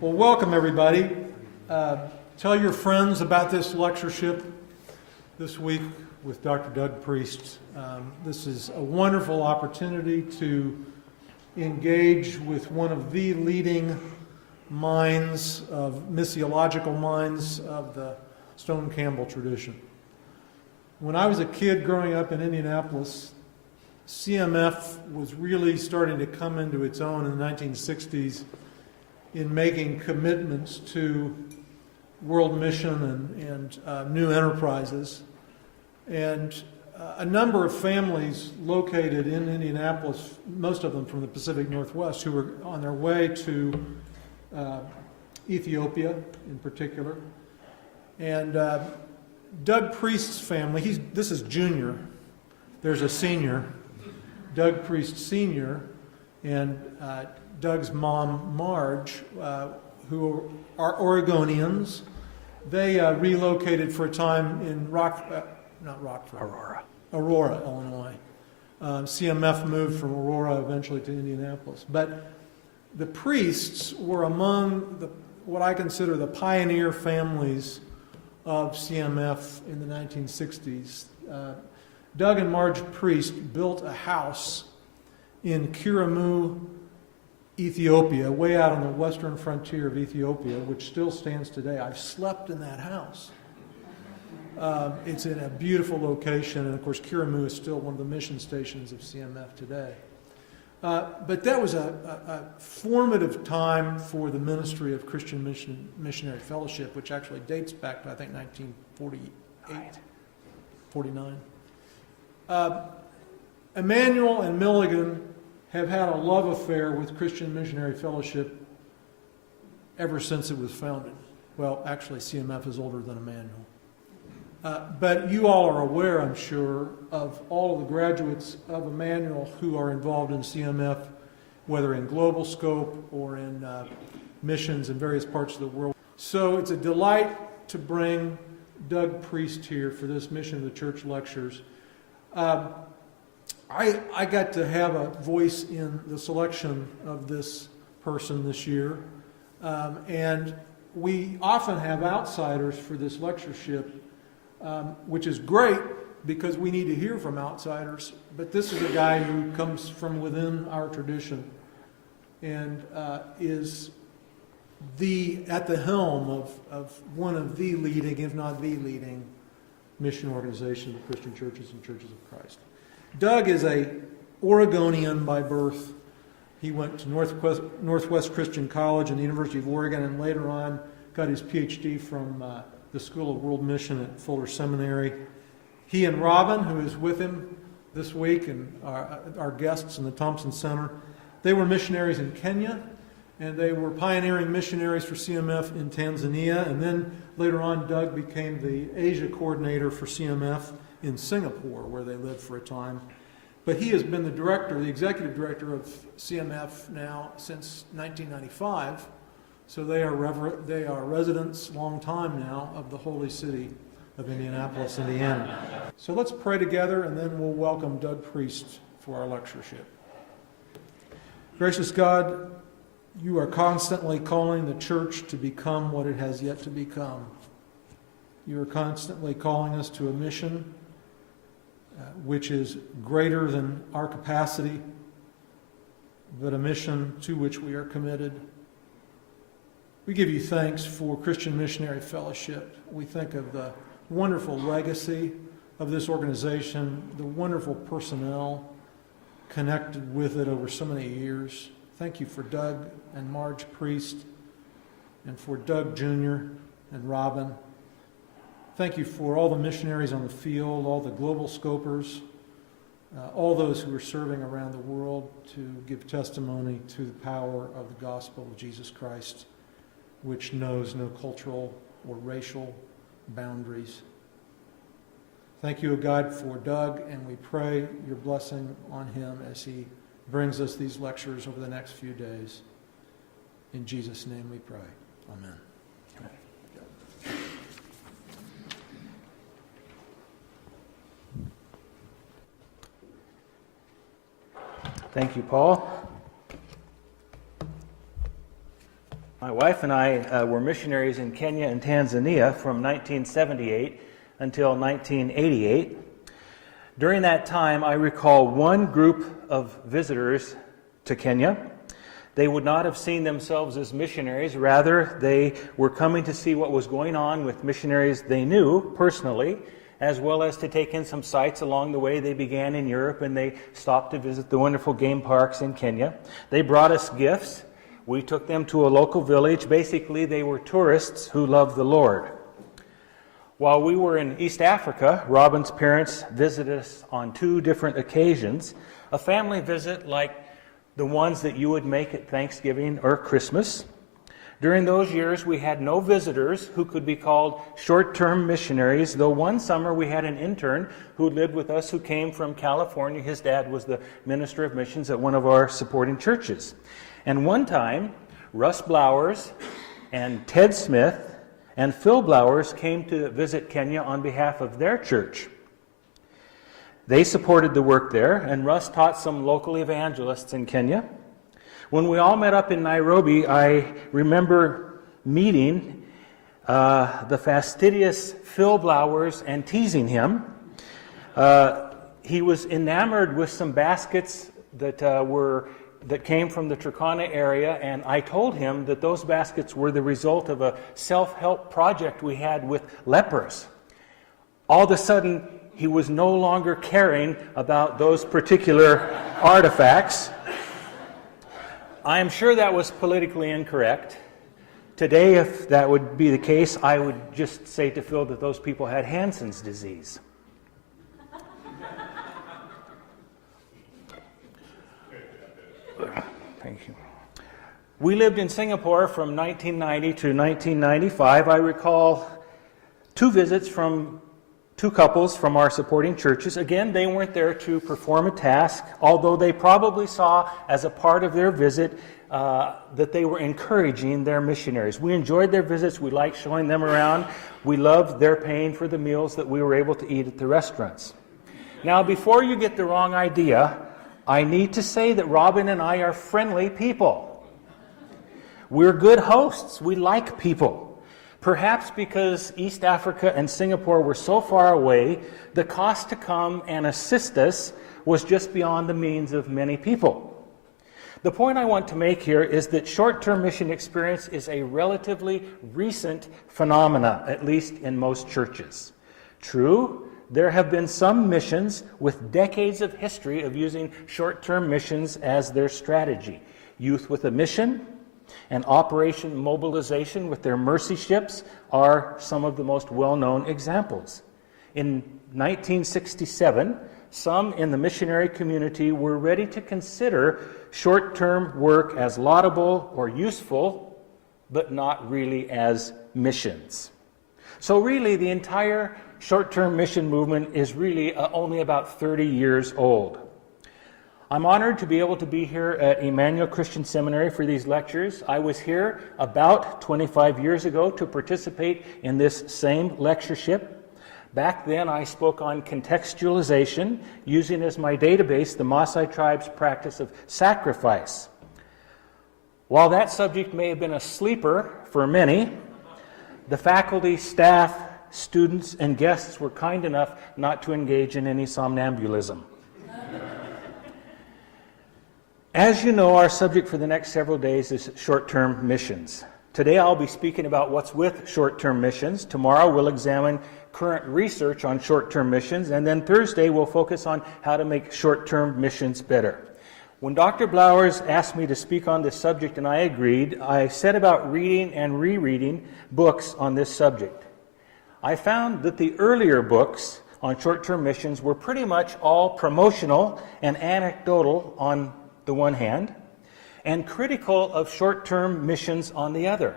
Well, welcome everybody. Tell your friends about this lectureship this week with Dr. Doug Priest. This is a wonderful opportunity to engage with one of the leading minds of missiological minds of the Stone Campbell tradition. When I was a kid growing up in Indianapolis, CMF was really starting to come into its own in the 1960s in making commitments to world mission and new enterprises. And a number of families located in Indianapolis, most of them from the Pacific Northwest, who were on their way to Ethiopia in particular. And Doug Priest's family, this is junior, there's a senior, Doug Priest Sr., and Doug's mom, Marge, who are Oregonians. They relocated for a time in Aurora, Illinois. CMF moved from Aurora eventually to Indianapolis. But the Priests were among what I consider the pioneer families of CMF in the 1960s. Doug and Marge Priest built a house in Kiramu, Ethiopia, way out on the western frontier of Ethiopia, which still stands today. I've slept in that house. It's in a beautiful location, and of course Kiramu is still one of the mission stations of CMF today. But that was a formative time for the ministry of Christian Missionary Fellowship, which actually dates back to, I think, 1948, 49. Emmanuel and Milligan have had a love affair with Christian Missionary Fellowship ever since it was founded. Well, actually, CMF is older than Emmanuel. But you all are aware, I'm sure, of all of the graduates of Emmanuel who are involved in CMF, whether in global scope or in missions in various parts of the world. So it's a delight to bring Doug Priest here for this Mission of the Church lectures. I got to have a voice in the selection of this person this year, and we often have outsiders for this lectureship, which is great because we need to hear from outsiders, but this is a guy who comes from within our tradition and is at the helm of one of the leading, if not the leading, mission organizations of Christian churches and churches of Christ. Doug is a Oregonian by birth. He went to Northwest Christian College and the University of Oregon, and later on got his PhD from the School of World Mission at Fuller Seminary. He and Robin, who is with him this week, and our guests in the Thompson Center, they were missionaries in Kenya, and they were pioneering missionaries for CMF in Tanzania, and then later on Doug became the Asia coordinator for CMF in Singapore, where they lived for a time. But he has been the executive director of CMF now since 1995, so they are residents, long time now, of the holy city of Indianapolis, Indiana. So let's pray together, and then we'll welcome Doug Priest for our lectureship. Gracious God, you are constantly calling the church to become what it has yet to become. You are constantly calling us to a mission which is greater than our capacity, but a mission to which we are committed. We give you thanks for Christian Missionary Fellowship. We think of the wonderful legacy of this organization, the wonderful personnel connected with it over so many years. Thank you for Doug and Marge Priest, and for Doug Jr. and Robin. Thank you for all the missionaries on the field, all the global scopers, all those who are serving around the world to give testimony to the power of the gospel of Jesus Christ, which knows no cultural or racial boundaries. Thank you, O God, for Doug, and we pray your blessing on him as he brings us these lectures over the next few days. In Jesus' name we pray. Amen. Thank you, Paul. My wife wife and I were missionaries in Kenya and Tanzania from 1978 until 1988. During that time, I recall one group of visitors to Kenya. They would not have seen themselves as missionaries. Rather, they were coming to see what was going on with missionaries they knew personally, as well as to take in some sights along the way. They began in Europe, and they stopped to visit the wonderful game parks in Kenya. They brought us gifts. We took them to a local village. Basically, they were tourists who loved the Lord. While we were in East Africa, Robin's parents visited us on 2 different occasions. A family visit like the ones that you would make at Thanksgiving or Christmas. During those years, we had no visitors who could be called short-term missionaries, though one summer we had an intern who lived with us who came from California. His dad was the minister of missions at one of our supporting churches. And one time, Russ Blowers and Ted Smith and Phil Blowers came to visit Kenya on behalf of their church. They supported the work there, and Russ taught some local evangelists in Kenya. When we all met up in Nairobi, I remember meeting the fastidious Phil Blowers and teasing him. He was enamored with some baskets that came from the Turkana area, and I told him that those baskets were the result of a self-help project we had with lepers. All of a sudden, he was no longer caring about those particular artifacts. I am sure that was politically incorrect. Today, if that would be the case, I would just say to Phil that those people had Hansen's disease. Thank you. We lived in Singapore from 1990 to 1995. I recall 2 visits from 2 couples from our supporting churches. Again, they weren't there to perform a task, although they probably saw as a part of their visit that they were encouraging their missionaries. We enjoyed their visits. We liked showing them around. We loved their paying for the meals that we were able to eat at the restaurants. Now, before you get the wrong idea, I need to say that Robin and I are friendly people. We're good hosts. We like people. Perhaps because East Africa and Singapore were so far away, the cost to come and assist us was just beyond the means of many people. The point I want to make here is that short-term mission experience is a relatively recent phenomena, at least in most churches. True, there have been some missions with decades of history of using short-term missions as their strategy. Youth with a Mission and Operation Mobilization with their mercy ships are some of the most well-known examples. In 1967, some in the missionary community were ready to consider short-term work as laudable or useful, but not really as missions. So really, the entire short-term mission movement is really only about 30 years old. I'm honored to be able to be here at Emmanuel Christian Seminary for these lectures. I was here about 25 years ago to participate in this same lectureship. Back then, I spoke on contextualization, using as my database the Maasai tribe's practice of sacrifice. While that subject may have been a sleeper for many, the faculty, staff, students, and guests were kind enough not to engage in any somnambulism. As you know, our subject for the next several days is short-term missions. Today I'll be speaking about what's with short-term missions. Tomorrow we'll examine current research on short-term missions, and then Thursday we'll focus on how to make short-term missions better. When Dr. Blowers asked me to speak on this subject and I agreed, I set about reading and rereading books on this subject. I found that the earlier books on short-term missions were pretty much all promotional and anecdotal on the one hand, and critical of short-term missions on the other.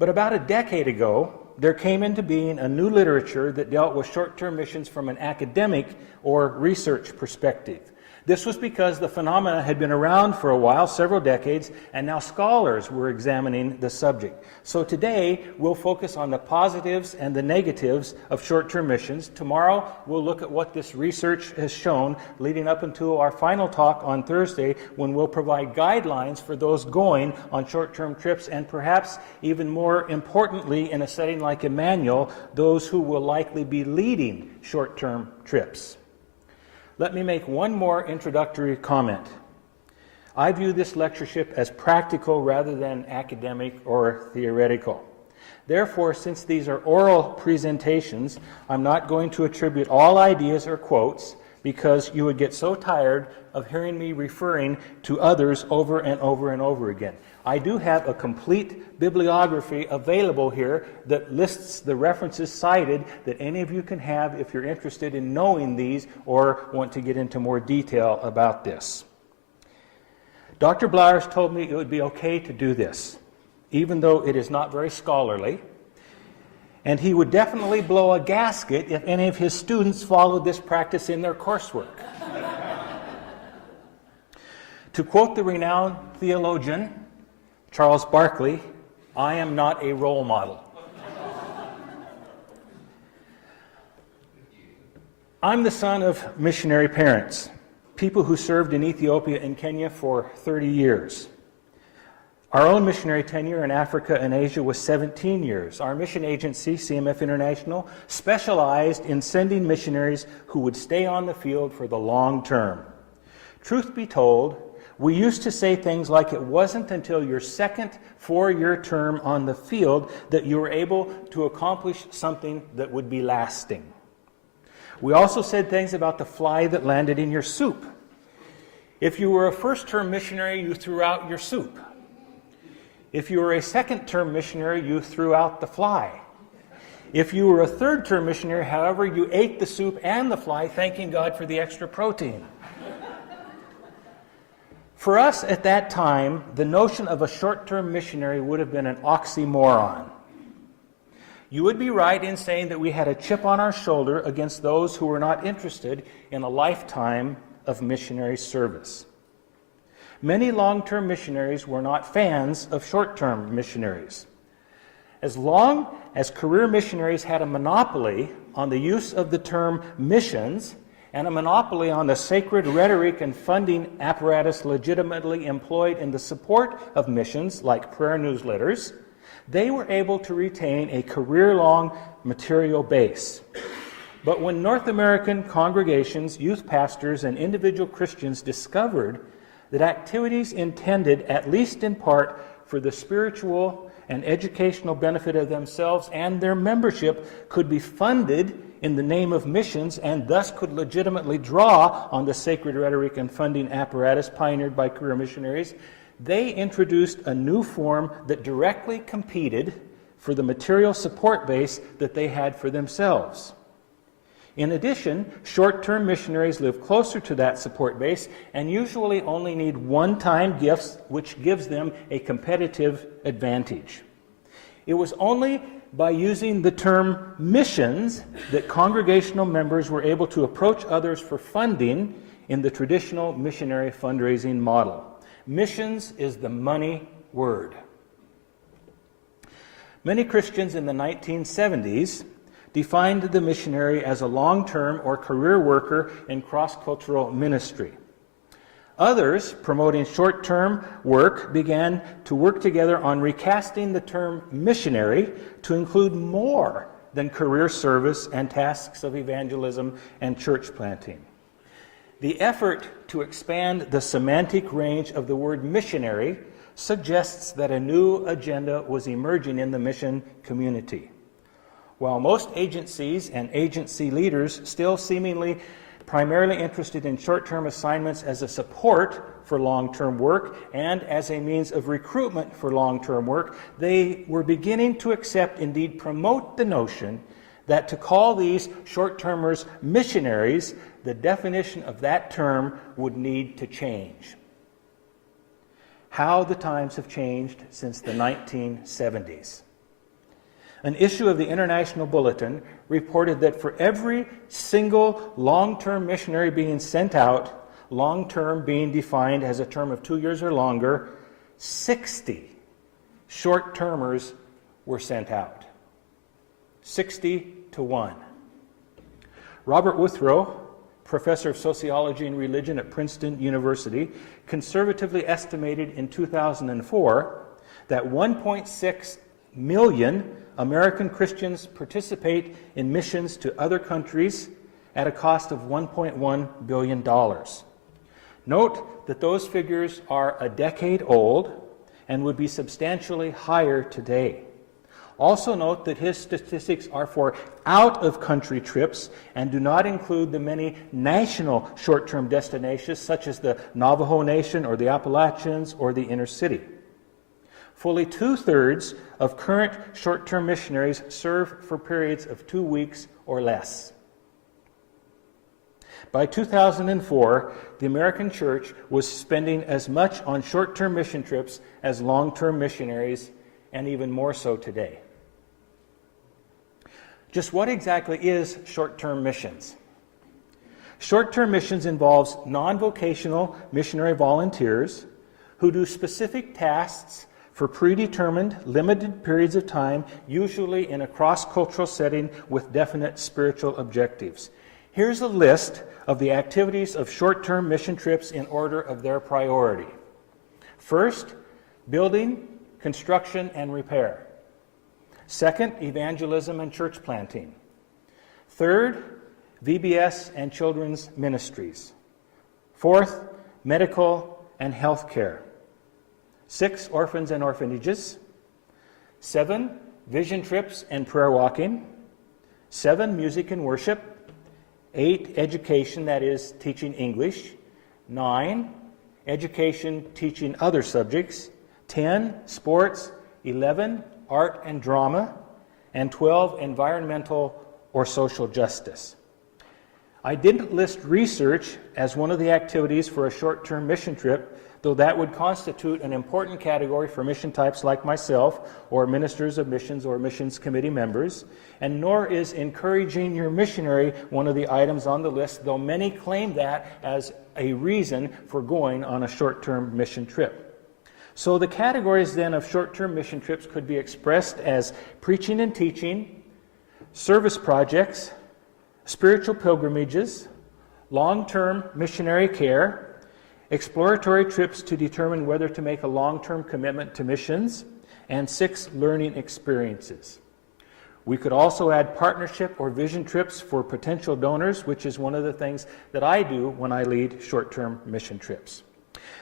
But about a decade ago, there came into being a new literature that dealt with short-term missions from an academic or research perspective. This was because the phenomena had been around for a while, several decades, and now scholars were examining the subject. So today, we'll focus on the positives and the negatives of short-term missions. Tomorrow, we'll look at what this research has shown, leading up into our final talk on Thursday, when we'll provide guidelines for those going on short-term trips, and perhaps even more importantly, in a setting like Emmanuel, those who will likely be leading short-term trips. Let me make one more introductory comment. I view this lectureship as practical rather than academic or theoretical. Therefore, since these are oral presentations, I'm not going to attribute all ideas or quotes, because you would get so tired of hearing me referring to others over and over and over again. I do have a complete bibliography available here that lists the references cited that any of you can have if you're interested in knowing these or want to get into more detail about this. Dr. Blowers told me it would be okay to do this, even though it is not very scholarly, and he would definitely blow a gasket if any of his students followed this practice in their coursework. To quote the renowned theologian Charles Barkley, I am not a role model. I'm the son of missionary parents, people who served in Ethiopia and Kenya for 30 years. Our own missionary tenure in Africa and Asia was 17 years. Our mission agency, CMF International, specialized in sending missionaries who would stay on the field for the long term. Truth be told, we used to say things like it wasn't until your second 4-year term on the field that you were able to accomplish something that would be lasting. We also said things about the fly that landed in your soup. If you were a first-term missionary, you threw out your soup. If you were a second-term missionary, you threw out the fly. If you were a third-term missionary, however, you ate the soup and the fly, thanking God for the extra protein. For us at that time, the notion of a short-term missionary would have been an oxymoron. You would be right in saying that we had a chip on our shoulder against those who were not interested in a lifetime of missionary service. Many long-term missionaries were not fans of short-term missionaries. As long as career missionaries had a monopoly on the use of the term missions and a monopoly on the sacred rhetoric and funding apparatus legitimately employed in the support of missions, like prayer newsletters, they were able to retain a career-long material base. But when North American congregations, youth pastors, and individual Christians discovered that activities intended, at least in part, for the spiritual and educational benefit of themselves and their membership could be funded in the name of missions and thus could legitimately draw on the sacred rhetoric and funding apparatus pioneered by career missionaries, they introduced a new form that directly competed for the material support base that they had for themselves. In addition, short-term missionaries live closer to that support base and usually only need one-time gifts, which gives them a competitive advantage. It was only by using the term missions that congregational members were able to approach others for funding in the traditional missionary fundraising model. Missions is the money word. Many Christians in the 1970s defined the missionary as a long-term or career worker in cross-cultural ministry. Others, promoting short-term work, began to work together on recasting the term missionary to include more than career service and tasks of evangelism and church planting. The effort to expand the semantic range of the word missionary suggests that a new agenda was emerging in the mission community. While most agencies and agency leaders still seemingly primarily interested in short-term assignments as a support for long-term work and as a means of recruitment for long-term work, they were beginning to accept, indeed promote, the notion that to call these short-termers missionaries, the definition of that term would need to change. How the times have changed since the 1970s. An issue of the International Bulletin reported that for every single long-term missionary being sent out, long-term being defined as a term of 2 years or longer, 60 short-termers were sent out. 60 to 1. Robert Withrow, professor of sociology and religion at Princeton University, conservatively estimated in 2004 that 1.6 million American Christians participate in missions to other countries at a cost of $1.1 billion. Note that those figures are a decade old and would be substantially higher today. Also note that his statistics are for out-of-country trips and do not include the many national short-term destinations such as the Navajo Nation or the Appalachians or the inner city. Fully 2/3 of current short-term missionaries serve for periods of 2 weeks or less. By 2004, the American church was spending as much on short-term mission trips as long-term missionaries, and even more so today. Just what exactly is short-term missions? Short-term missions involves non-vocational missionary volunteers who do specific tasks for predetermined, limited periods of time, usually in a cross-cultural setting with definite spiritual objectives. Here's a list of the activities of short-term mission trips in order of their priority. First, building, construction, and repair. Second, evangelism and church planting. Third, VBS and children's ministries. Fourth, medical and health care. 6, orphans and orphanages. 7, vision trips and prayer walking. 7, music and worship. 8, education, that is, teaching English. 9, education, teaching other subjects. 10, sports. 11, art and drama. And 12, environmental or social justice. I didn't list research as one of the activities for a short-term mission trip, though that would constitute an important category for mission types like myself, or ministers of missions or missions committee members, and nor is encouraging your missionary one of the items on the list, though many claim that as a reason for going on a short-term mission trip. So the categories then of short-term mission trips could be expressed as preaching and teaching, service projects, spiritual pilgrimages, long-term missionary care, exploratory trips to determine whether to make a long-term commitment to missions, and 6, learning experiences. We could also add partnership or vision trips for potential donors, which is one of the things that I do when I lead short-term mission trips.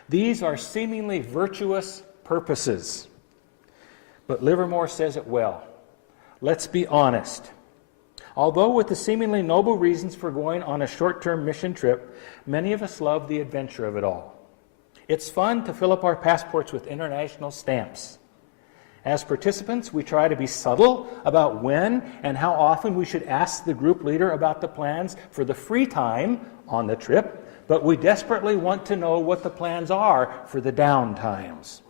These are seemingly virtuous purposes, but Livermore says it well. Let's be honest. Although with the seemingly noble reasons for going on a short-term mission trip, many of us love the adventure of it all. It's fun to fill up our passports with international stamps. As participants, we try to be subtle about when and how often we should ask the group leader about the plans for the free time on the trip, but we desperately want to know what the plans are for the down times.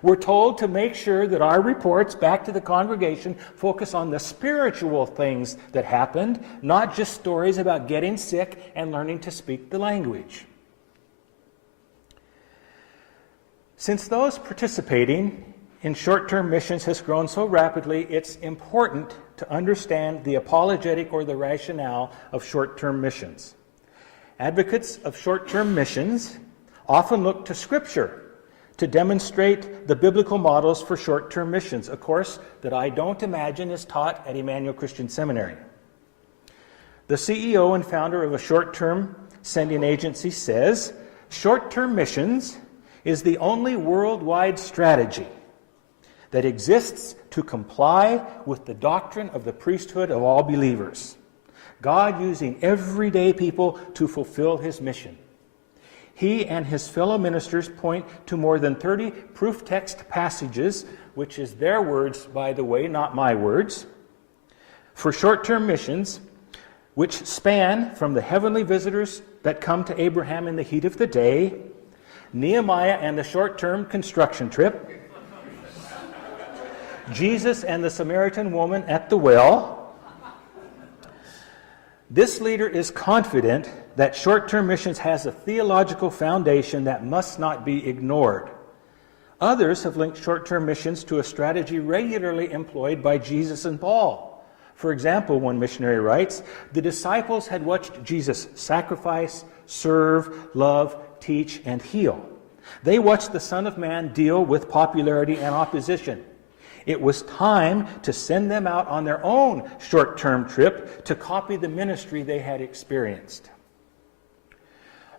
We're told to make sure that our reports back to the congregation focus on the spiritual things that happened, not just stories about getting sick and learning to speak the language. Since those participating in short-term missions has grown so rapidly, it's important to understand the apologetic or the rationale of short-term missions. Advocates of short-term missions often look to Scripture to demonstrate the biblical models for short-term missions, a course that I don't imagine is taught at Emmanuel Christian Seminary. The CEO and founder of a short-term sending agency says, short-term missions is the only worldwide strategy that exists to comply with the doctrine of the priesthood of all believers, God using everyday people to fulfill his mission. He and his fellow ministers point to more than 30 proof text passages, which is their words, by the way, not my words, for short-term missions, which span from the heavenly visitors that come to Abraham in the heat of the day, Nehemiah and the short-term construction trip, Jesus and the Samaritan woman at the well. This leader is confident that short-term missions has a theological foundation that must not be ignored. Others have linked short-term missions to a strategy regularly employed by Jesus and Paul. For example, one missionary writes, "The disciples had watched Jesus sacrifice, serve, love, teach, and heal. They watched the Son of Man deal with popularity and opposition. It was time to send them out on their own short-term trip to copy the ministry they had experienced."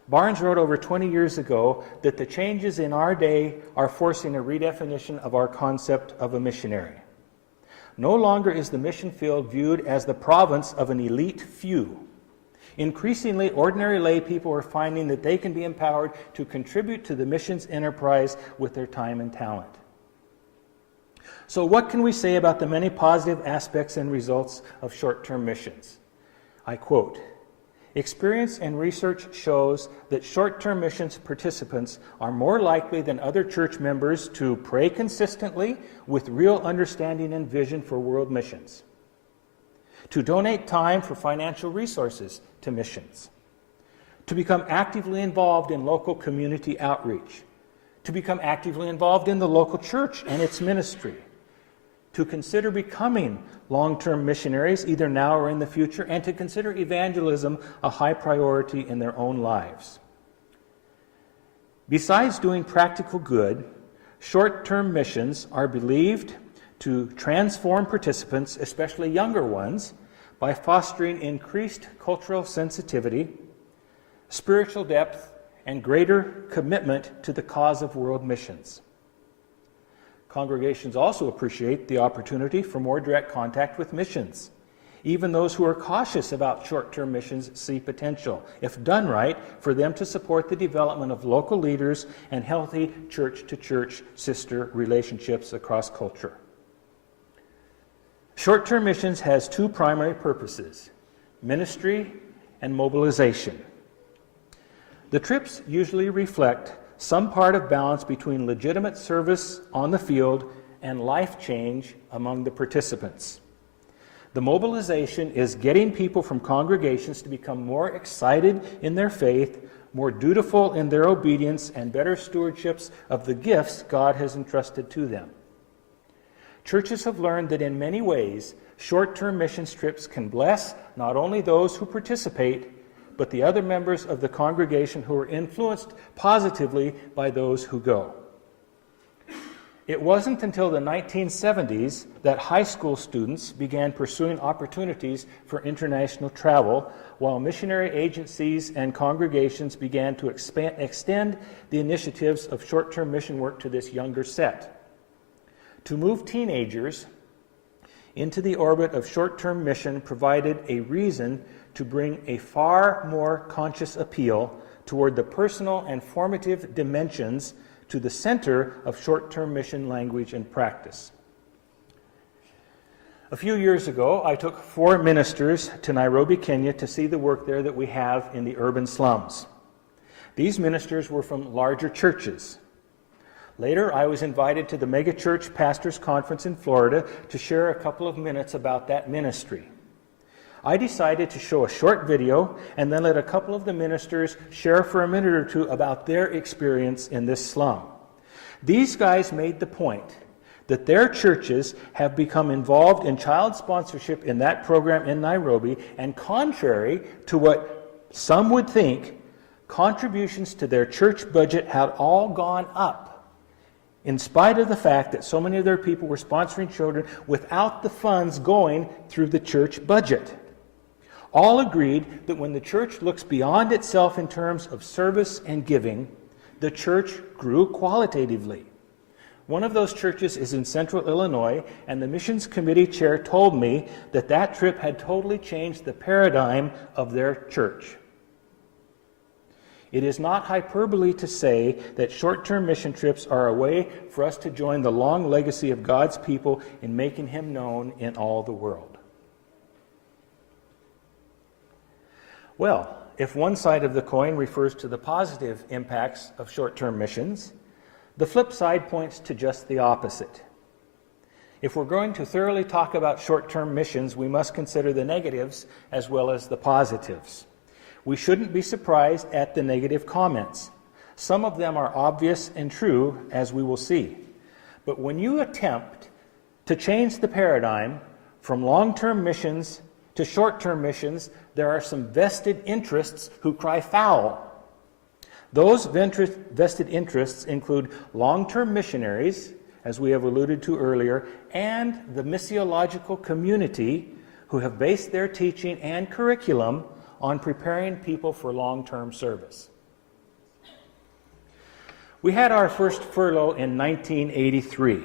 Barnes wrote over 20 years ago that the changes in our day are forcing a redefinition of our concept of a missionary. No longer is the mission field viewed as the province of an elite few. Increasingly, ordinary lay people are finding that they can be empowered to contribute to the missions enterprise with their time and talent. So what can we say about the many positive aspects and results of short-term missions? I quote, "Experience and research shows that short-term missions participants are more likely than other church members to pray consistently with real understanding and vision for world missions, to donate time for financial resources to missions, to become actively involved in local community outreach, to become actively involved in the local church and its ministry, to consider becoming long-term missionaries either now or in the future, and to consider evangelism a high priority in their own lives. Besides doing practical good, short-term missions are believed to transform participants, especially younger ones, by fostering increased cultural sensitivity, spiritual depth, and greater commitment to the cause of world missions. Congregations also appreciate the opportunity for more direct contact with missions. Even those who are cautious about short-term missions see potential, if done right, for them to support the development of local leaders and healthy church-to-church sister relationships across culture. Short-term missions has two primary purposes: ministry and mobilization. The trips usually reflect some part of balance between legitimate service on the field and life change among the participants. The mobilization is getting people from congregations to become more excited in their faith, more dutiful in their obedience, and better stewardships of the gifts God has entrusted to them. Churches have learned that in many ways, short-term mission trips can bless not only those who participate, but the other members of the congregation who are influenced positively by those who go. It wasn't until the 1970s that high school students began pursuing opportunities for international travel, while missionary agencies and congregations began to extend the initiatives of short-term mission work to this younger set. To move teenagers into the orbit of short-term mission provided a reason to bring a far more conscious appeal toward the personal and formative dimensions to the center of short-term mission language and practice. A few years ago, I took 4 ministers to Nairobi, Kenya to see the work there that we have in the urban slums. These ministers were from larger churches. Later, I was invited to the megachurch pastors conference in Florida to share a couple of minutes about that ministry. I decided to show a short video and then let a couple of the ministers share for a minute or two about their experience in this slum. These guys made the point that their churches have become involved in child sponsorship in that program in Nairobi, and contrary to what some would think, contributions to their church budget had all gone up, in spite of the fact that so many of their people were sponsoring children without the funds going through the church budget. All agreed that when the church looks beyond itself in terms of service and giving, the church grew qualitatively. One of those churches is in central Illinois, and the missions committee chair told me that that trip had totally changed the paradigm of their church. It is not hyperbole to say that short-term mission trips are a way for us to join the long legacy of God's people in making Him known in all the world. Well, if one side of the coin refers to the positive impacts of short-term missions, the flip side points to just the opposite. If we're going to thoroughly talk about short-term missions, we must consider the negatives as well as the positives. We shouldn't be surprised at the negative comments. Some of them are obvious and true, as we will see. But when you attempt to change the paradigm from long-term missions to short-term missions, there are some vested interests who cry foul. Those vested interests include long-term missionaries, as we have alluded to earlier, and the missiological community who have based their teaching and curriculum on preparing people for long-term service. We had our first furlough in 1983.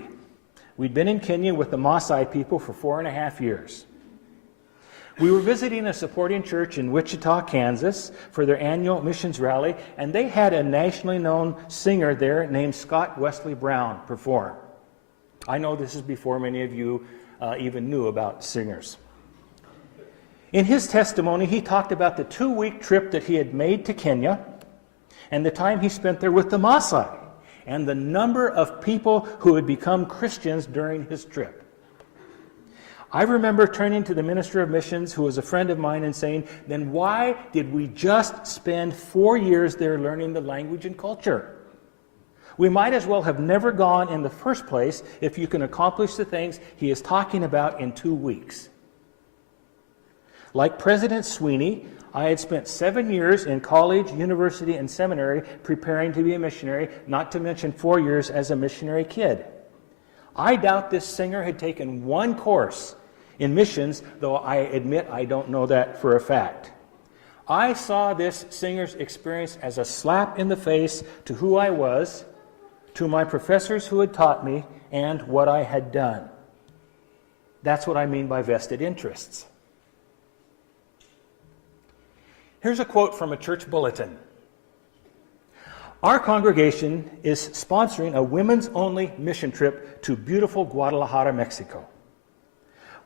We'd been in Kenya with the Maasai people for 4.5 years. We were visiting a supporting church in Wichita, Kansas for their annual missions rally, and they had a nationally known singer there named Scott Wesley Brown perform. I know this is before many of you even knew about singers. In his testimony, he talked about the 2-week trip that he had made to Kenya and the time he spent there with the Maasai and the number of people who had become Christians during his trip. I remember turning to the minister of missions, who was a friend of mine, and saying, then why did we just spend 4 years there learning the language and culture? We might as well have never gone in the first place if you can accomplish the things he is talking about in 2 weeks. Like President Sweeney, I had spent 7 years in college, university, and seminary preparing to be a missionary, not to mention 4 years as a missionary kid. I doubt this singer had taken one course in missions, though I admit I don't know that for a fact. I saw this singer's experience as a slap in the face to who I was, to my professors who had taught me, and what I had done. That's what I mean by vested interests. Here's a quote from a church bulletin. Our congregation is sponsoring a women's-only mission trip to beautiful Guadalajara, Mexico.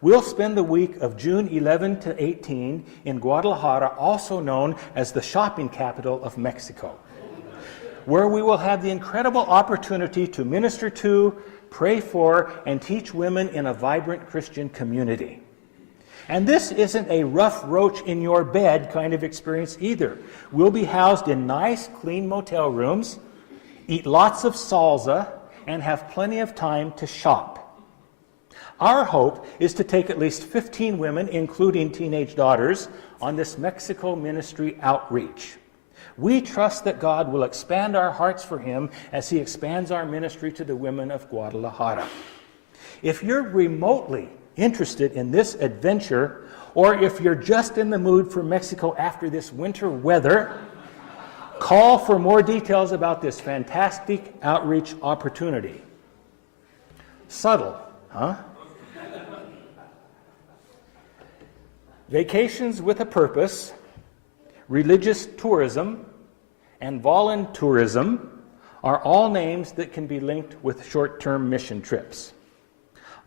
We'll spend the week of June 11 to 18 in Guadalajara, also known as the shopping capital of Mexico, where we will have the incredible opportunity to minister to, pray for, and teach women in a vibrant Christian community. And this isn't a rough roach in your bed kind of experience either. We'll be housed in nice, clean motel rooms, eat lots of salsa, and have plenty of time to shop. Our hope is to take at least 15 women, including teenage daughters, on this Mexico ministry outreach. We trust that God will expand our hearts for Him as He expands our ministry to the women of Guadalajara. If you're remotely interested in this adventure, or if you're just in the mood for Mexico after this winter weather, call for more details about this fantastic outreach opportunity. Subtle, huh? Vacations with a purpose, religious tourism, and voluntourism are all names that can be linked with short-term mission trips.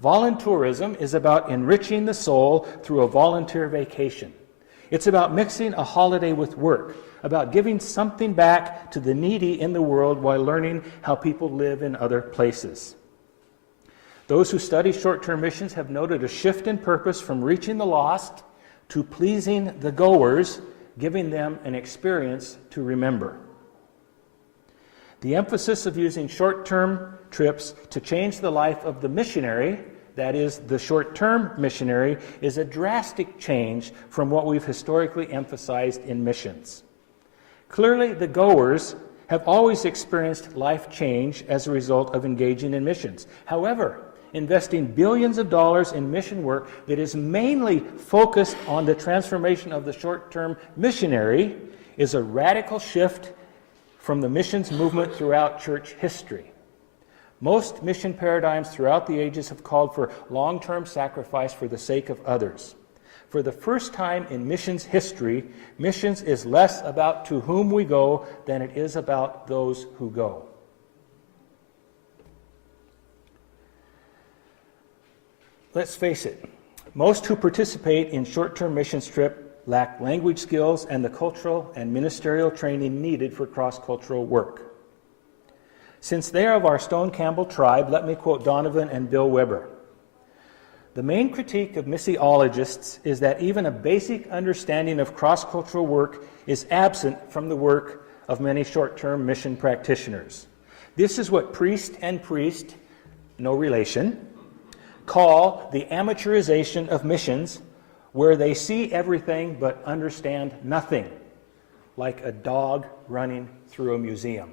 Voluntourism is about enriching the soul through a volunteer vacation. It's about mixing a holiday with work, about giving something back to the needy in the world while learning how people live in other places. Those who study short-term missions have noted a shift in purpose from reaching the lost to pleasing the goers, giving them an experience to remember. The emphasis of using short-term trips to change the life of the missionary, that is, the short-term missionary, is a drastic change from what we've historically emphasized in missions. Clearly, the goers have always experienced life change as a result of engaging in missions. However, investing billions of dollars in mission work that is mainly focused on the transformation of the short-term missionary is a radical shift from the missions movement throughout church history. Most mission paradigms throughout the ages have called for long-term sacrifice for the sake of others. For the first time in missions history, missions is less about to whom we go than it is about those who go. Let's face it, most who participate in short-term missions trip lack language skills and the cultural and ministerial training needed for cross-cultural work. Since they are of our Stone Campbell tribe, let me quote Donovan and Bill Weber. The main critique of missiologists is that even a basic understanding of cross-cultural work is absent from the work of many short-term mission practitioners. This is what priest, no relation, call the amateurization of missions, where they see everything but understand nothing, like a dog running through a museum.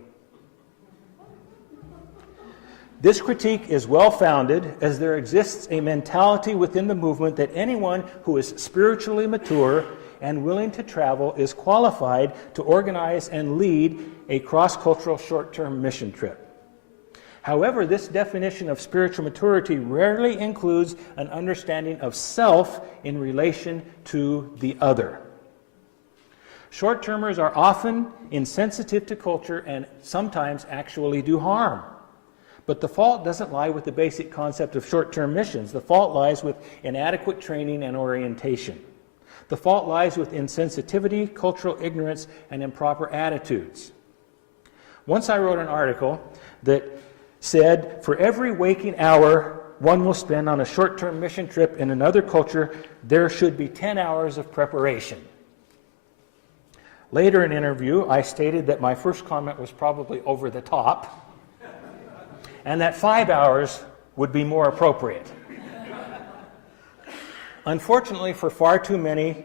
This critique is well-founded, as there exists a mentality within the movement that anyone who is spiritually mature and willing to travel is qualified to organize and lead a cross-cultural short-term mission trip. However, this definition of spiritual maturity rarely includes an understanding of self in relation to the other. Short-termers are often insensitive to culture and sometimes actually do harm. But the fault doesn't lie with the basic concept of short-term missions. The fault lies with inadequate training and orientation. The fault lies with insensitivity, cultural ignorance, and improper attitudes. Once I wrote an article that said, for every waking hour one will spend on a short-term mission trip in another culture, there should be 10 hours of preparation. Later in an interview, I stated that my first comment was probably over the top, and that 5 hours would be more appropriate. Unfortunately, for far too many,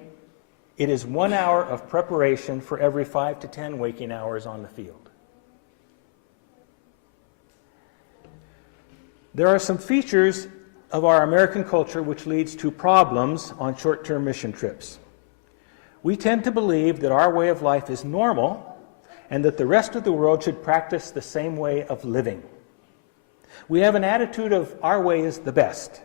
it is 1 hour of preparation for every 5 to 10 waking hours on the field. There are some features of our American culture which leads to problems on short-term mission trips. We tend to believe that our way of life is normal and that the rest of the world should practice the same way of living. We have an attitude of our way is the best.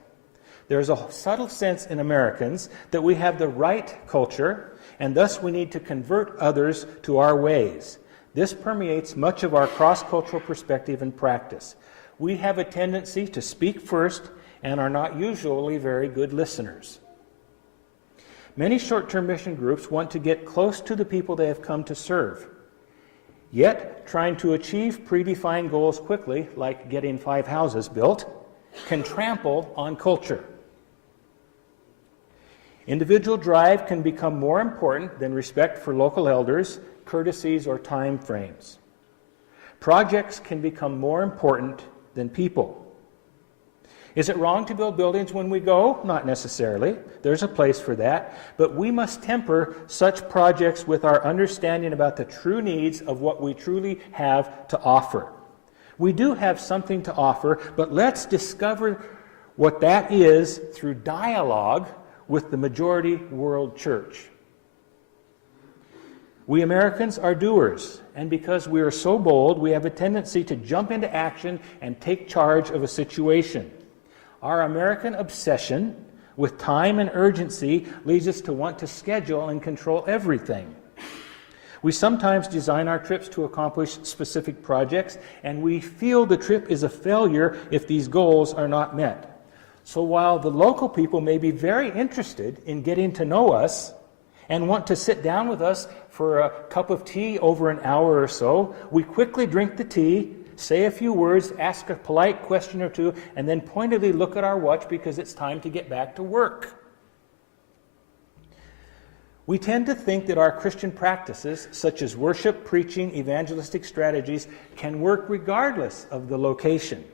There's a subtle sense in Americans that we have the right culture, and thus we need to convert others to our ways. This permeates much of our cross-cultural perspective and practice. We have a tendency to speak first and are not usually very good listeners. Many short-term mission groups want to get close to the people they have come to serve. Yet, trying to achieve predefined goals quickly, like getting 5 houses built, can trample on culture. Individual drive can become more important than respect for local elders, courtesies, or time frames. Projects can become more important than people. Is it wrong to build buildings when we go? Not necessarily. There's a place for that. But we must temper such projects with our understanding about the true needs of what we truly have to offer. We do have something to offer, but let's discover what that is through dialogue with the majority world church. We Americans are doers, and because we are so bold, we have a tendency to jump into action and take charge of a situation. Our American obsession with time and urgency leads us to want to schedule and control everything. We sometimes design our trips to accomplish specific projects, and we feel the trip is a failure if these goals are not met. So while the local people may be very interested in getting to know us and want to sit down with us for a cup of tea over an hour or so, we quickly drink the tea, say a few words, ask a polite question or two, and then pointedly look at our watch because it's time to get back to work. We tend to think that our Christian practices, such as worship, preaching, evangelistic strategies, can work regardless of the location.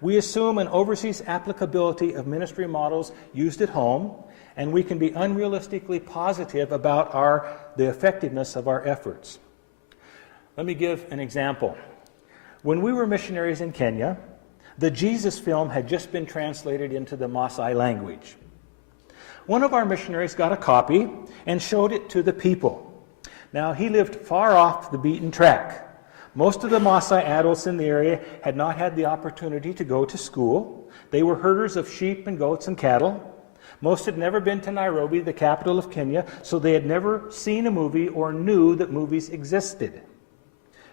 We assume an overseas applicability of ministry models used at home, and we can be unrealistically positive about the effectiveness of our efforts. Let me give an example. When we were missionaries in Kenya, the Jesus film had just been translated into the Maasai language. One of our missionaries got a copy and showed it to the people. Now, he lived far off the beaten track. Most of the Maasai adults in the area had not had the opportunity to go to school. They were herders of sheep and goats and cattle. Most had never been to Nairobi, the capital of Kenya, so they had never seen a movie or knew that movies existed.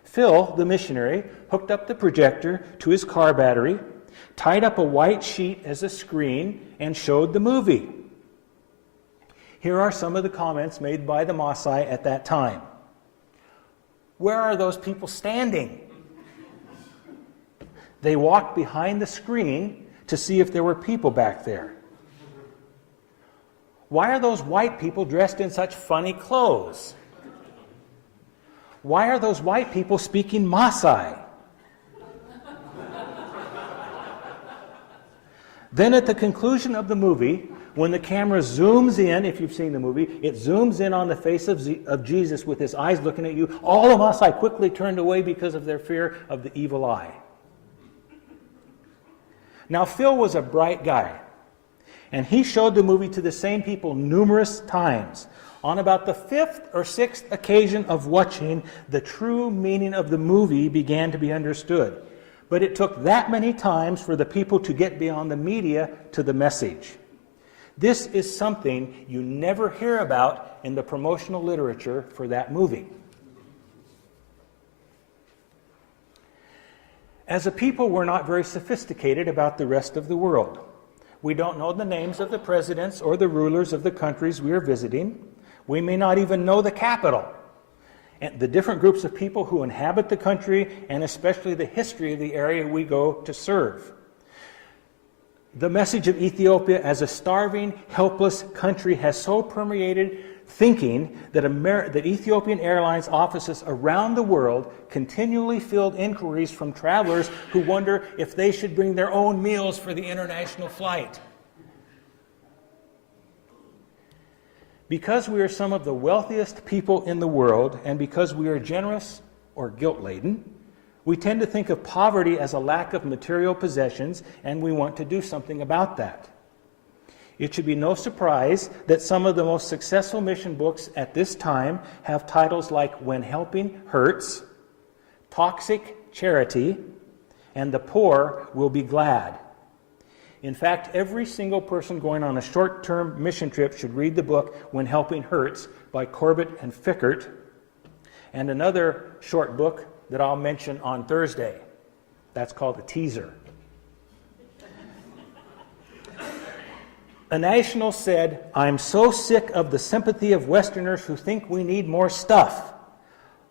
Phil, the missionary, hooked up the projector to his car battery, tied up a white sheet as a screen, and showed the movie. Here are some of the comments made by the Maasai at that time. Where are those people standing? They walked behind the screen to see if there were people back there. Why are those white people dressed in such funny clothes? Why are those white people speaking Maasai? Then at the conclusion of the movie, when the camera zooms in, if you've seen the movie, it zooms in on the face of Jesus with his eyes looking at you. All the Maasai quickly turned away because of their fear of the evil eye. Now, Phil was a bright guy, and he showed the movie to the same people numerous times. On about the fifth or sixth occasion of watching, the true meaning of the movie began to be understood. But it took that many times for the people to get beyond the media to the message. This is something you never hear about in the promotional literature for that movie. As a people, we're not very sophisticated about the rest of the world. We don't know the names of the presidents or the rulers of the countries we are visiting. We may not even know the capital, and the different groups of people who inhabit the country, and especially the history of the area we go to serve. The message of Ethiopia as a starving, helpless country has so permeated thinking that Ethiopian Airlines offices around the world continually field inquiries from travelers who wonder if they should bring their own meals for the international flight. Because we are some of the wealthiest people in the world, and because we are generous or guilt-laden, we tend to think of poverty as a lack of material possessions, and we want to do something about that. It should be no surprise that some of the most successful mission books at this time have titles like When Helping Hurts, Toxic Charity, and The Poor Will Be Glad. In fact, every single person going on a short-term mission trip should read the book When Helping Hurts by Corbett and Fickert, and another short book that I'll mention on Thursday. That's called A Teaser. A national said, "I'm so sick of the sympathy of Westerners who think we need more stuff.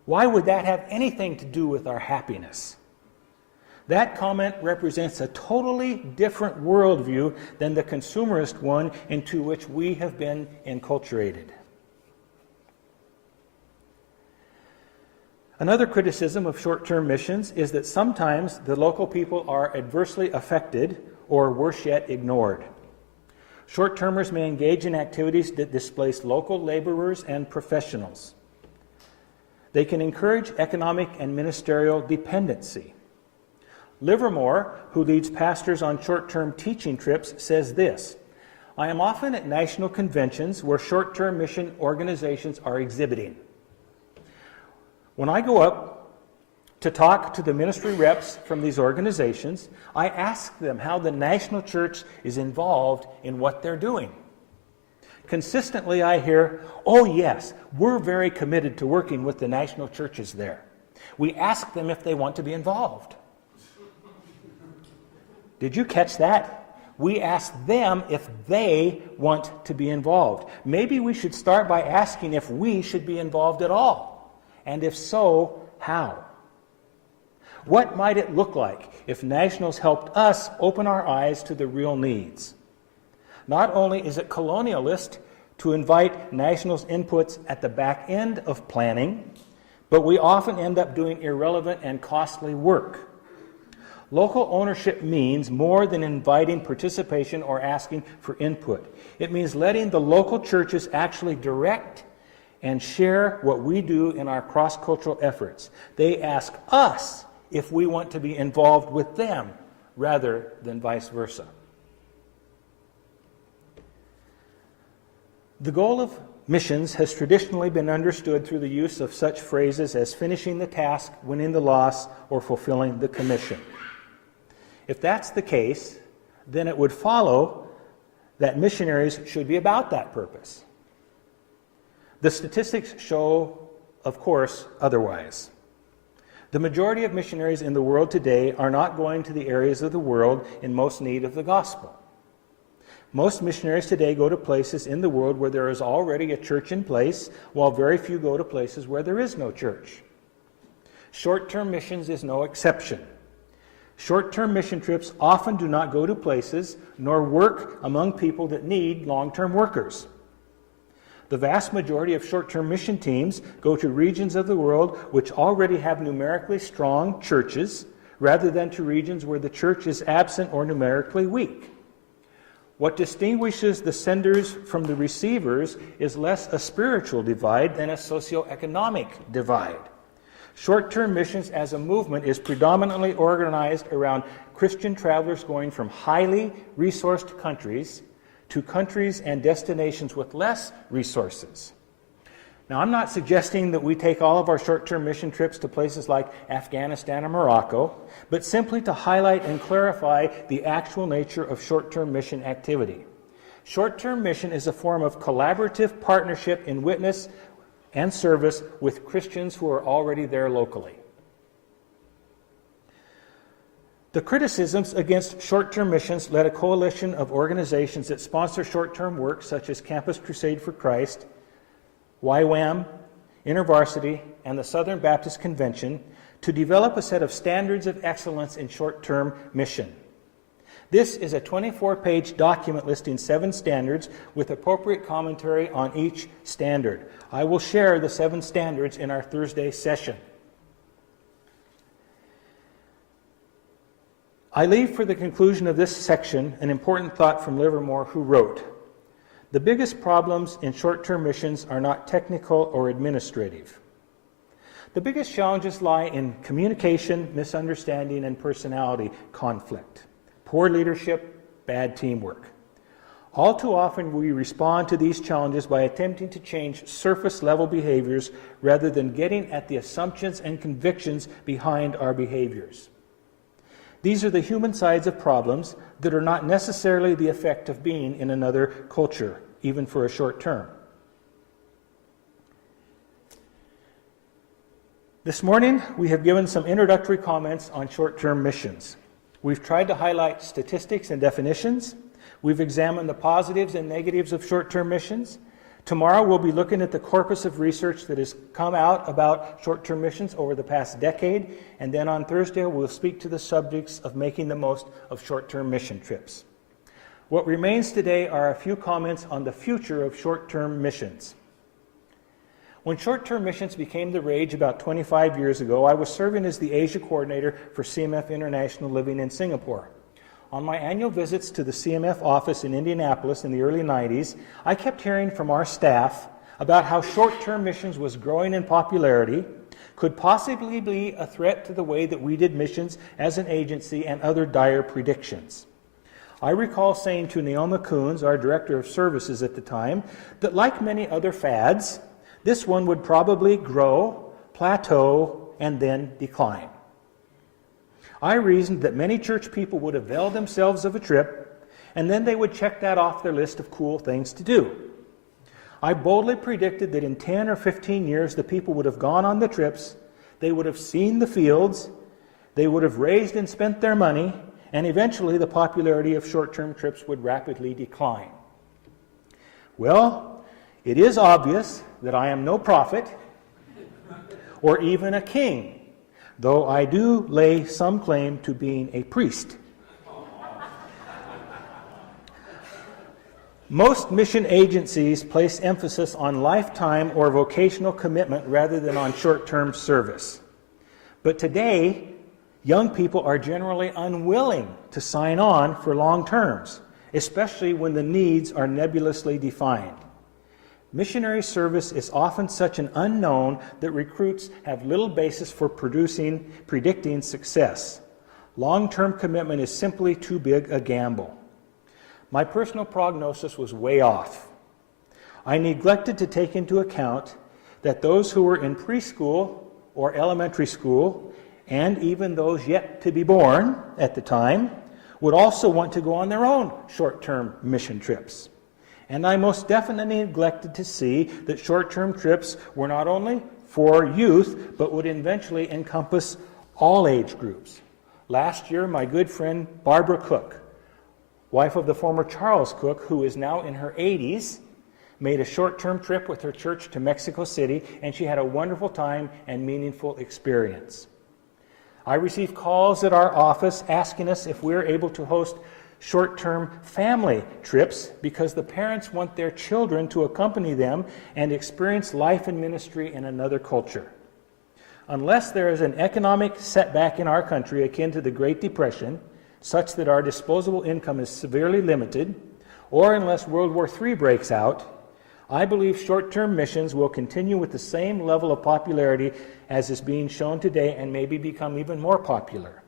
Why would that have anything to do with our happiness?" That comment represents a totally different worldview than the consumerist one into which we have been enculturated. Another criticism of short-term missions is that sometimes the local people are adversely affected, or worse yet, ignored. Short-termers may engage in activities that displace local laborers and professionals. They can encourage economic and ministerial dependency. Livermore, who leads pastors on short-term teaching trips, says this: "I am often at national conventions where short-term mission organizations are exhibiting. When I go up to talk to the ministry reps from these organizations, I ask them how the national church is involved in what they're doing. Consistently I hear, 'Oh yes, we're very committed to working with the national churches there.' We ask them if they want to be involved." Did you catch that? We ask them if they want to be involved. Maybe we should start by asking if we should be involved at all, and if so, how? What might it look like if nationals helped us open our eyes to the real needs? Not only is it colonialist to invite nationals' inputs at the back end of planning, but we often end up doing irrelevant and costly work. Local ownership means more than inviting participation or asking for input. It means letting the local churches actually direct and share what we do in our cross-cultural efforts. They ask us if we want to be involved with them rather than vice versa. The goal of missions has traditionally been understood through the use of such phrases as finishing the task, winning the loss, or fulfilling the commission. If that's the case, then it would follow that missionaries should be about that purpose. The statistics show, of course, otherwise. The majority of missionaries in the world today are not going to the areas of the world in most need of the gospel. Most missionaries today go to places in the world where there is already a church in place, while very few go to places where there is no church. Short-term missions is no exception. Short-term mission trips often do not go to places nor work among people that need long-term workers. The vast majority of short-term mission teams go to regions of the world which already have numerically strong churches, rather than to regions where the church is absent or numerically weak. What distinguishes the senders from the receivers is less a spiritual divide than a socioeconomic divide. Short-term missions as a movement is predominantly organized around Christian travelers going from highly resourced countries to countries and destinations with less resources. Now, I'm not suggesting that we take all of our short-term mission trips to places like Afghanistan or Morocco, but simply to highlight and clarify the actual nature of short-term mission activity. Short-term mission is a form of collaborative partnership in witness and service with Christians who are already there locally. The criticisms against short-term missions led a coalition of organizations that sponsor short-term work, such as Campus Crusade for Christ, YWAM, InterVarsity, and the Southern Baptist Convention, to develop a set of standards of excellence in short-term mission. This is a 24-page document listing 7 standards with appropriate commentary on each standard. I will share the 7 standards in our Thursday session. I leave for the conclusion of this section an important thought from Livermore, who wrote, "The biggest problems in short-term missions are not technical or administrative. The biggest challenges lie in communication, misunderstanding, and personality conflict. Poor leadership, bad teamwork. All too often we respond to these challenges by attempting to change surface-level behaviors rather than getting at the assumptions and convictions behind our behaviors. These are the human sides of problems that are not necessarily the effect of being in another culture, even for a short term." This morning, we have given some introductory comments on short-term missions. We've tried to highlight statistics and definitions. We've examined the positives and negatives of short-term missions. Tomorrow, we'll be looking at the corpus of research that has come out about short-term missions over the past decade. And then on Thursday, we'll speak to the subjects of making the most of short-term mission trips. What remains today are a few comments on the future of short-term missions. When short-term missions became the rage about 25 years ago, I was serving as the Asia coordinator for CMF International living in Singapore. On my annual visits to the CMF office in Indianapolis in the early 90s, I kept hearing from our staff about how short-term missions was growing in popularity, could possibly be a threat to the way that we did missions as an agency, and other dire predictions. I recall saying to Naoma Coons, our director of services at the time, that like many other fads, this one would probably grow, plateau, and then decline. I reasoned that many church people would avail themselves of a trip, and then they would check that off their list of cool things to do. I boldly predicted that in 10 or 15 years, the people would have gone on the trips, they would have seen the fields, they would have raised and spent their money, and eventually the popularity of short-term trips would rapidly decline. Well, it is obvious that I am no prophet or even a king, though I do lay some claim to being a priest. Most mission agencies place emphasis on lifetime or vocational commitment rather than on short-term service. But today, young people are generally unwilling to sign on for long terms, especially when the needs are nebulously defined. Missionary service is often such an unknown that recruits have little basis for predicting success. Long-term commitment is simply too big a gamble. My personal prognosis was way off. I neglected to take into account that those who were in preschool or elementary school, and even those yet to be born at the time, would also want to go on their own short-term mission trips. And I most definitely neglected to see that short-term trips were not only for youth, but would eventually encompass all age groups. Last year, my good friend Barbara Cook, wife of the former Charles Cook, who is now in her 80s, made a short-term trip with her church to Mexico City, and she had a wonderful time and meaningful experience. I received calls at our office asking us if we were able to host short-term family trips because the parents want their children to accompany them and experience life and ministry in another culture. Unless there is an economic setback in our country akin to the Great Depression, such that our disposable income is severely limited, or unless World War III breaks out, I believe short-term missions will continue with the same level of popularity as is being shown today and maybe become even more popular.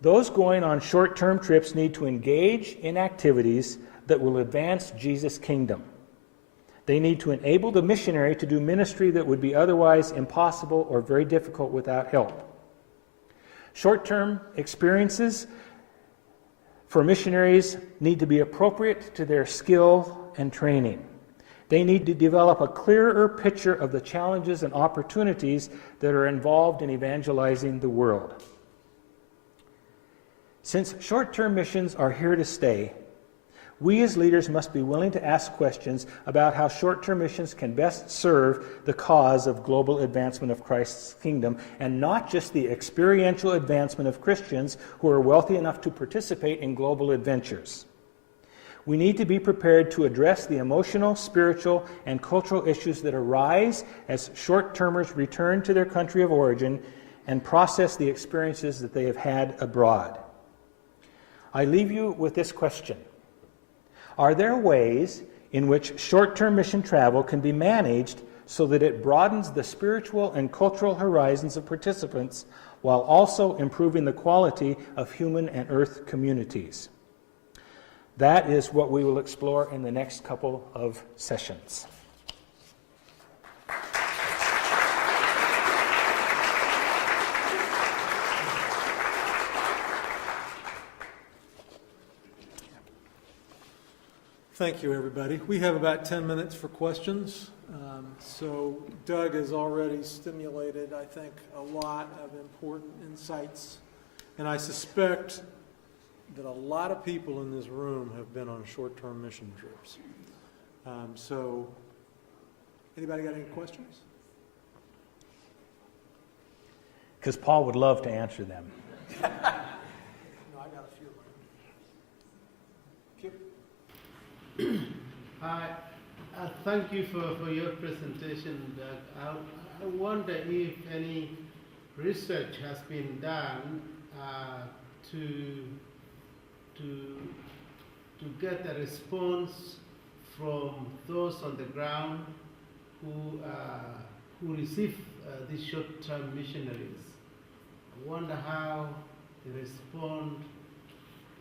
Those going on short-term trips need to engage in activities that will advance Jesus' kingdom. They need to enable the missionary to do ministry that would be otherwise impossible or very difficult without help. Short-term experiences for missionaries need to be appropriate to their skill and training. They need to develop a clearer picture of the challenges and opportunities that are involved in evangelizing the world. Since short-term missions are here to stay, we as leaders must be willing to ask questions about how short-term missions can best serve the cause of global advancement of Christ's kingdom, and not just the experiential advancement of Christians who are wealthy enough to participate in global adventures. We need to be prepared to address the emotional, spiritual, and cultural issues that arise as short-termers return to their country of origin and process the experiences that they have had abroad. I leave you with this question. Are there ways in which short-term mission travel can be managed so that it broadens the spiritual and cultural horizons of participants while also improving the quality of human and earth communities? That is what we will explore in the next couple of sessions. Thank you, everybody. We have about 10 minutes for questions. So Doug has already stimulated, I think, a lot of important insights. And I suspect that a lot of people in this room have been on short-term mission trips. So anybody got any questions? Because Paul would love to answer them. No, I got a few. Hi, thank you for your presentation, Doug. I wonder if any research has been done to get a response from those on the ground who receive these short-term missionaries. I wonder how they respond.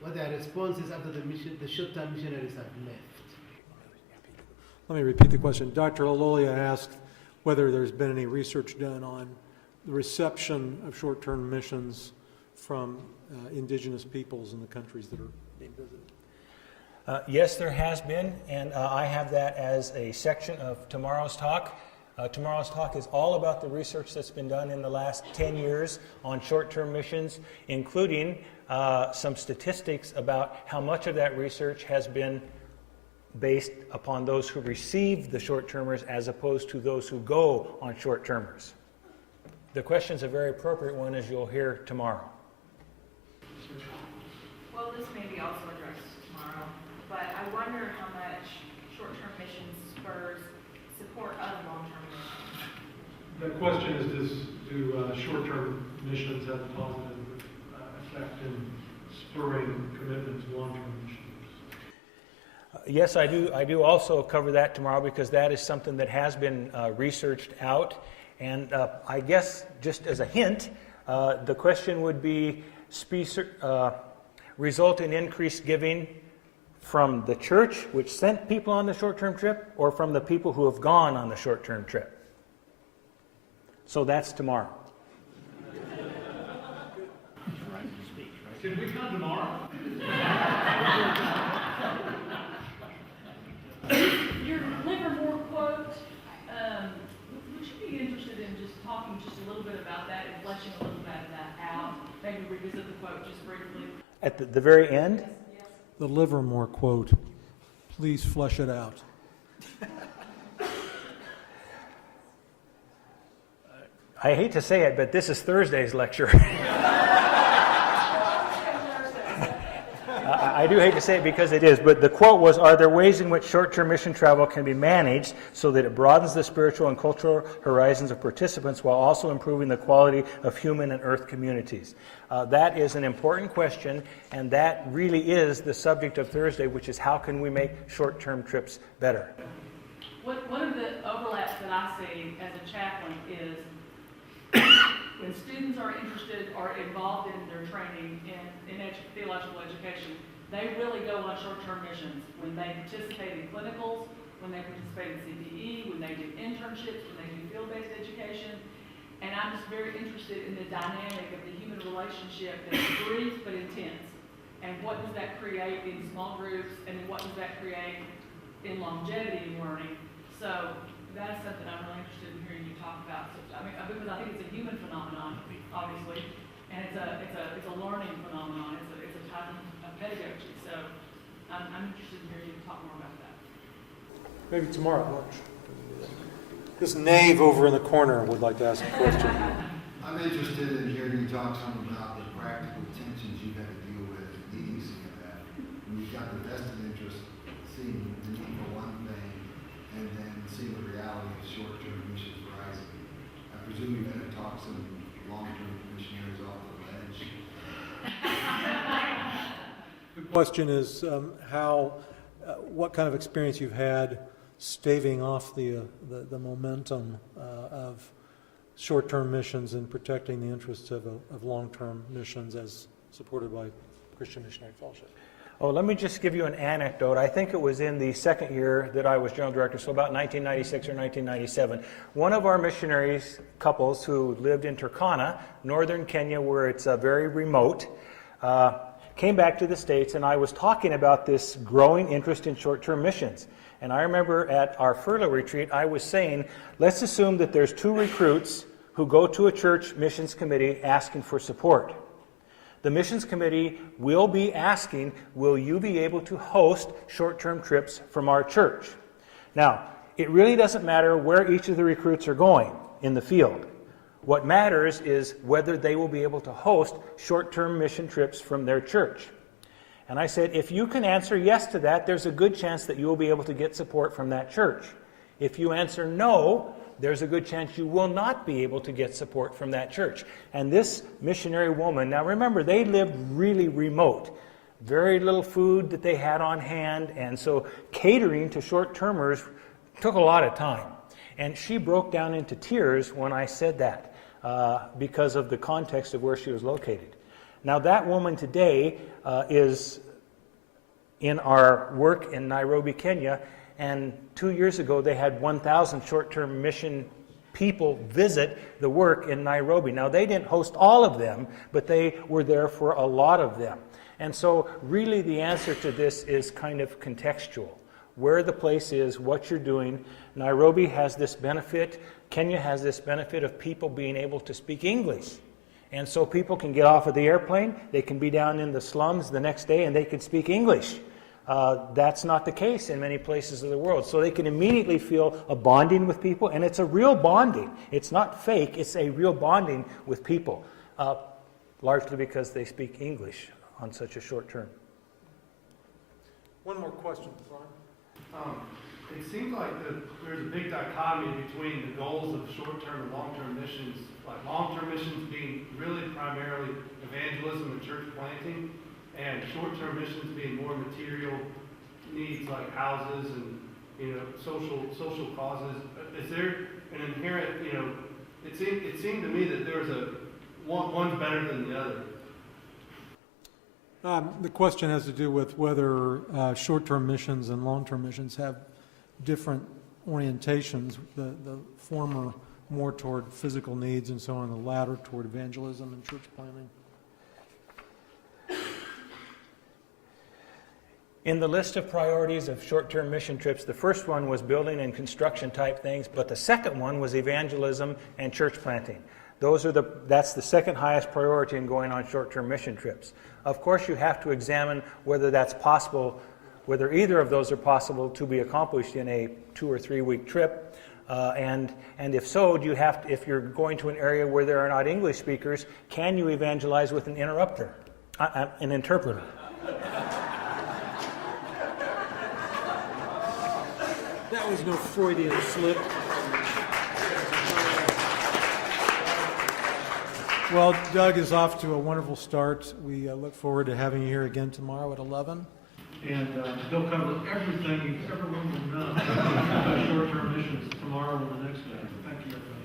What their response is after the short-term missionaries have left. Let me repeat the question. Dr. Alolia asked whether there's been any research done on the reception of short-term missions from indigenous peoples in the countries that are being visited. Yes, there has been, and I have that as a section of tomorrow's talk. Tomorrow's talk is all about the research that's been done in the last 10 years on short-term missions, including some statistics about how much of that research has been based upon those who receive the short-termers as opposed to those who go on short-termers. The question's a very appropriate one, as you'll hear tomorrow. Well, this may be also addressed tomorrow, but I wonder how much short-term missions spurs support of long-term missions. The question is, do short-term missions have a positive effect in spurring commitment to long-term missions? Yes, I do also cover that tomorrow because that is something that has been researched out. And I guess just as a hint, the question would be result in increased giving from the church, which sent people on the short-term trip, or from the people who have gone on the short-term trip. So that's tomorrow. Can we come tomorrow? Your Livermore quote, would you be interested in just talking just a little bit about that and fleshing a little bit of that out? Maybe revisit the quote just briefly. At the very end? Yes. The Livermore quote. Please flesh it out. I hate to say it, but this is Thursday's lecture. I do hate to say it because it is, but the quote was, "Are there ways in which short-term mission travel can be managed so that it broadens the spiritual and cultural horizons of participants while also improving the quality of human and earth communities?" That is an important question, and that really is the subject of Thursday, which is how can we make short-term trips better? One of the overlaps that I see as a chaplain is when students are interested or involved in their training in theological education, they really go on short-term missions. When they participate in clinicals, when they participate in CPE, when they do internships, when they do field-based education. And I'm just very interested in the dynamic of the human relationship that's brief but intense. And what does that create in small groups, and then what does that create in longevity in learning? So that's something I'm really interested in hearing you talk about. So, I mean, because I think it's a human phenomenon, obviously, and it's a learning phenomenon. It's a type of pedagogy. So I'm interested in hearing you talk more about that. Maybe tomorrow at lunch. This knave over in the corner would like to ask a question. I'm interested in hearing you talk some about the practical tensions you've had to deal with leading CMF. When you've got the vested interest, seeing the need for one thing, and then seeing the reality of short-term missions rising. I presume you've had to talk some long-term missionaries off the ledge. The question is what kind of experience you've had staving off the momentum of short-term missions and protecting the interests of long-term missions as supported by Christian Missionary Fellowship. Oh, let me just give you an anecdote. I think it was in the second year that I was general director, so about 1996 or 1997. One of our missionaries couples who lived in Turkana, northern Kenya, where it's very remote, came back to the States, and I was talking about this growing interest in short-term missions. And I remember at our furlough retreat, I was saying, let's assume that there's 2 recruits who go to a church missions committee asking for support. The missions committee will be asking, will you be able to host short-term trips from our church? Now, it really doesn't matter where each of the recruits are going in the field. What matters is whether they will be able to host short-term mission trips from their church. And I said, if you can answer yes to that, there's a good chance that you will be able to get support from that church. If you answer no, there's a good chance you will not be able to get support from that church. And this missionary woman, now remember, they lived really remote. Very little food that they had on hand, and so catering to short-termers took a lot of time. And she broke down into tears when I said that because of the context of where she was located. Now that woman today is in our work in Nairobi, Kenya, and 2 years ago they had 1,000 short-term mission people visit the work in Nairobi. Now they didn't host all of them, but they were there for a lot of them. And so really the answer to this is kind of contextual. Where the place is, what you're doing. Nairobi has this benefit, Kenya has this benefit of people being able to speak English. And so people can get off of the airplane, they can be down in the slums the next day and they can speak English. That's not the case in many places of the world. So they can immediately feel a bonding with people, and it's a real bonding. It's not fake, it's a real bonding with people, largely because they speak English on such a short term. One more question, Brian. It seems like there's a big dichotomy between the goals of short-term and long-term missions, like long-term missions being really primarily evangelism and church planting, and short-term missions being more material needs like houses and social causes. Is there an inherent it seemed to me that there's one's better than the other. The question has to do with whether short-term missions and long-term missions have different orientations, the former more toward physical needs and so on, the latter toward evangelism and church planting. In the list of priorities of short-term mission trips, the first one was building and construction type things, but the second one was evangelism and church planting. That's the second highest priority in going on short-term mission trips. Of course, you have to examine whether that's possible, whether either of those are possible to be accomplished in a 2 or 3 week trip. And if so, if you're going to an area where there are not English speakers, can you evangelize with an interpreter? That was no Freudian slip. Well, Doug is off to a wonderful start. We look forward to having you here again tomorrow at 11. And he'll cover everything you've ever wanted to know about short-term missions tomorrow and the next day. Thank you, everybody.